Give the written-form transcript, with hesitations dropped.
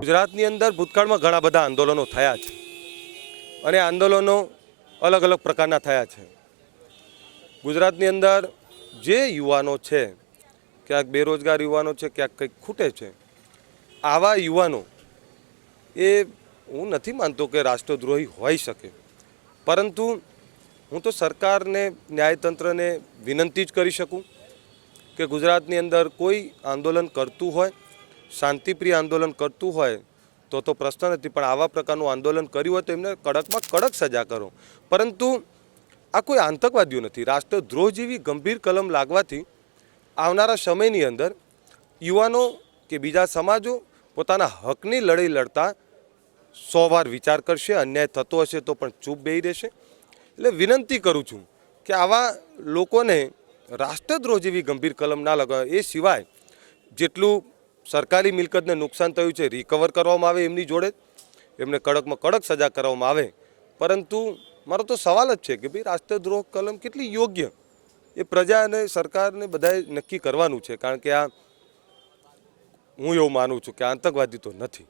ગુજરાતની અંદર ભૂતકાળમાં ઘણા બધા આંદોલનો થયા છે અને આંદોલનો અલગ અલગ પ્રકારના થયા છે. ગુજરાતની અંદર જે યુવાનો છે, ક્યાંક બેરોજગાર યુવાનો છે, ક્યાંક કંઈક ખૂટે છે, આવા યુવાનો એ હું નથી માનતો કે રાષ્ટ્રદ્રોહી હોઈ શકે, પરંતુ હું તો સરકારને, ન્યાયતંત્રને વિનંતી જ કરી શકું કે ગુજરાતની અંદર કોઈ આંદોલન કરતું હોય, શાંતિપ્રિય આંદોલન કરતું હોય તો પ્રશ્ન નથી, પણ આવા પ્રકારનું આંદોલન કર્યું હોય તો એમને કડકમાં કડક સજા કરો. પરંતુ આ કોઈ આતંકવાદીઓ નથી. રાષ્ટ્રદ્રોહ જેવી ગંભીર કલમ લાગવાથી આવનારા સમયની અંદર યુવાનો કે બીજા સમાજો પોતાના હકની લડાઈ લડતા 100 વાર વિચાર કરશે. અન્યાય થતો હશે તો પણ ચૂપ બેસી રહેશે. એટલે વિનંતી કરું છું કે આવા લોકોને રાષ્ટ્રદ્રોહ જેવી ગંભીર કલમ ના લગાવે. એ સિવાય જેટલું સરકારી મિલકતને નુકસાન થયું છે રિકવર કરવામાં આવે, એમની જોડે એમને કડકમાં કડક સજા કરવામાં આવે. પરંતુ મારો તો સવાલ જ છે કે ભાઈ રાષ્ટ્રદ્રોહ કલમ કેટલી યોગ્ય, એ પ્રજા અને સરકારને બધાએ નક્કી કરવાનું છે. કારણ કે આ હું એવું માનું છું કે આતંકવાદી તો નથી.